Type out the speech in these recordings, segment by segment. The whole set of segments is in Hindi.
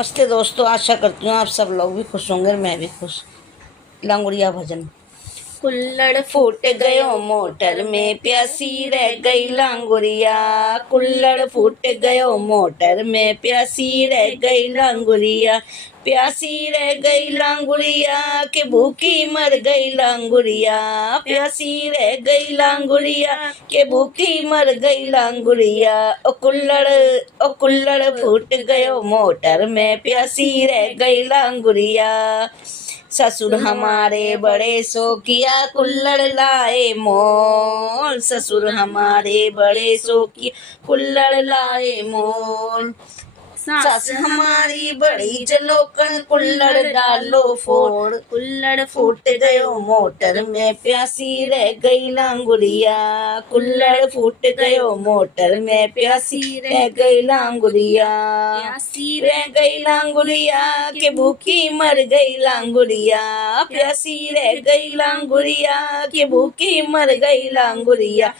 नमस्ते दोस्तों, आशा करती हूँ आप सब लोग भी खुश होंगे और मैं भी खुश। लांगुड़िया भजन। कुल्लड़ फूट गयो मोटर में, प्यासी रह गई लांगुरिया। कुल्लड़ फूट गयो मोटर में, प्यासी रह गई लांगुरिया। प्यासी रह गई लांगुरिया के भूखी मर गई लांगुरिया। प्यासी रह गई लांगुरिया के भूखी मर गई लांगुरिया। ओ कुल्लड़ फूट गयो मोटर में, प्यासी रह गई लांगुरिया। ससुर हमारे बड़े शौकिया, कुल्लड़ लाए मोल। ससुर हमारे बड़े शौकिया, कुल्लड़ लाए मोल। सास हमारी बड़ी जलोकन, कुल्लड़ डालो फोड़। कुल्लड़ फूट गयो मोटर में, प्यासी रह गई लांगुरिया। कुल्लड़ फूट गयो मोटर में, प्यासी रह गई लांगुरिया। प्यासी रह गई लांगुरिया के भूखी मर गई लांगुरिया। प्यासी रह गई लांगुरिया के भूखी मर गई लांगुरिया।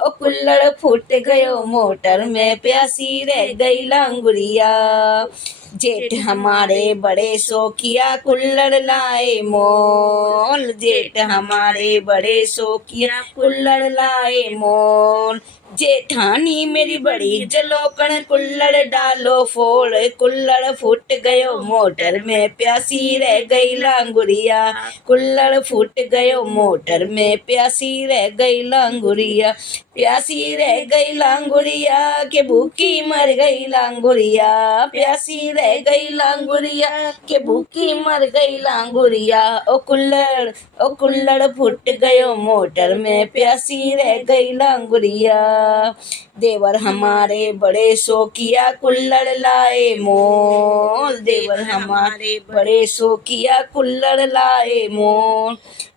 ओ कुल्लड़ फूट गयो मोटर में, प्यासी रह गई लांगुरिया। जेठ हमारे बड़े शौकिया, कुल्लड़ लाए मोल। जेठ हमारे बड़े शौकिया, कुल्लड़ लाए मोल। जेठानी मेरी बड़ी जलोकन, कुल्लड़ डालो फोड़। कुल्लड़ फूट गयो मोटर में, प्यासी रह गई लांगुरिया। कुल्लड़ फूट गयो मोटर में, प्यासी रह गई लांगुरिया। प्यासी रह गई लांगुरिया के भूखी मर गई लांगुरिया। प्यासी रह गई लांगुरिया के भूखी मर गई लांगुरिया। ओ कुल्लड़ फूट गयो मोटर में, प्यासी रह गई लांगुरिया। देवर हमारे बड़े शौकिया, कुल्लड़ लाए मोल। देवर हमारे बड़े शौकिया, कुल्लड़ लाए मोल।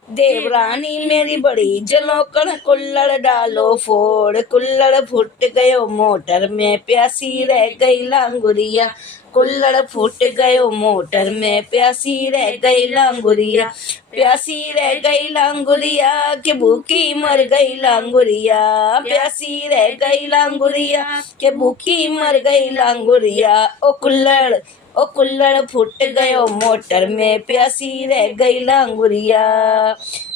देवरानी मेरी बड़ी जलोकन, कुल्लड़ डालो फोड़। कुल्लड़ फूट गयो मोटर में, प्यासी रह गई लांगुरिया। कुल्लड़ फूट गयो मोटर में, प्यासी रह गई लांगुरिया। प्यासी रह गई लांगुरिया के भूखी मर गई लांगुरिया। प्यासी रह गई लांगुरिया के भूखी मर गई लांगुरिया। ओ कुल्लड़ फूट गयो मोटर में, प्यासी रह गई लांगुरिया।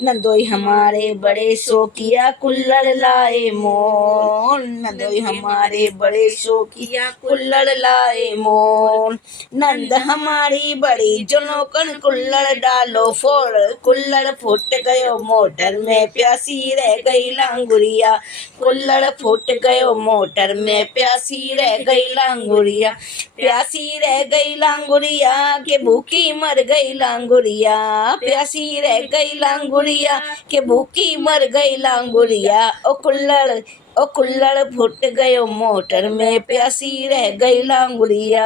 नंदोई हमारे बड़े शौकिया, कुल्लड़ लाए मोल। नंदोई हमारे बड़े शौकिया, कुल्लड़ लाए मोल। नंद हमारी बड़ी जलोकन, कुल्लड़ डालो फोड़। कुल्लड़ फूट गयो मोटर में, प्यासी रह गई लांगुरिया। कुल्लड़ फूट गयो मोटर में, प्यासी रह गई लांगुरिया। प्यासी रह गई लांगुरिया के भूखी मर गई लांगुरिया। प्यासी रह गई लांगुरिया के भूखी मर गई लांगुरिया। ओ कुल्लड़ फूट गयो मोटर में, प्यासी रह गई लांगुरिया।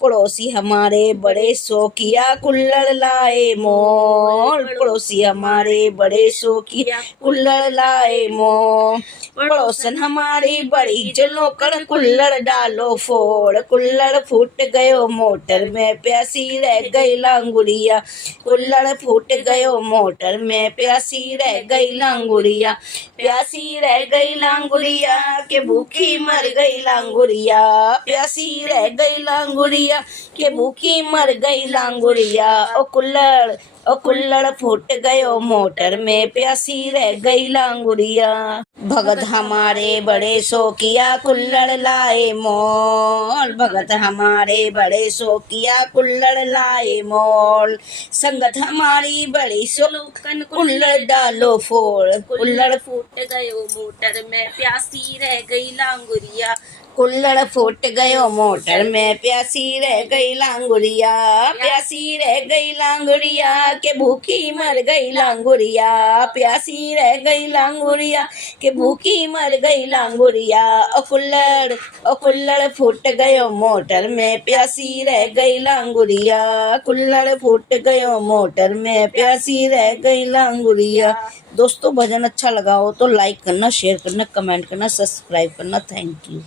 पड़ोसी हमारे बड़े शौकिया, कुल्लड़ लाए मोल। पड़ोसी हमारे बड़े शौकिया, कुल्लड़ लाए मोल। पड़ोसन हमारी बड़ी जलोकन, कुल्लड़ डालो फोड़। कुल्लड़ फूट गयो मोटर में, प्यासी रह गई लांगुरिया। कुल्लड़ फूट गयो मोटर में, प्यासी रह गई लांगुरिया। प्यासी रह गई लांगुरिया के भूखी मर गई लांगुरिया। प्यासी रह गई लांगुरिया के भूखी मर गई लांगुरिया। ओ कुल्लड़ फूट गयो मोटर में, प्यासी रह गई लांगुरिया। भगत हमारे बड़े शौकिया, कुल्लड़ लाए मोल। भगत हमारे बड़े शौकिया, कुल्लड़ लाए मोल। संगत हमारी बड़ी शौकन, कुल्लड़ डालो फोड़। कुल्लड़ फूट गयो मोटर में, प्यासी रह गई लांगुरिया। कुल्लड़ फूट गयो मोटर में, प्यासी रह गई लांगुरिया। प्यासी रह गई लांगुरिया के भूखी मर गई लांगुरिया। प्यासी रह गई लांगुरिया के भूखी मर गई लांगुरिया। ओ कुल्लड़ फूट गयो मोटर में, प्यासी रह गई लांगुरिया। कुल्लड़ फूट गयो मोटर में, प्यासी रह गई लांगुरिया। दोस्तों, भजन अच्छा लगा हो तो लाइक करना, शेयर करना, कमेंट करना, सब्सक्राइब करना। Thank you.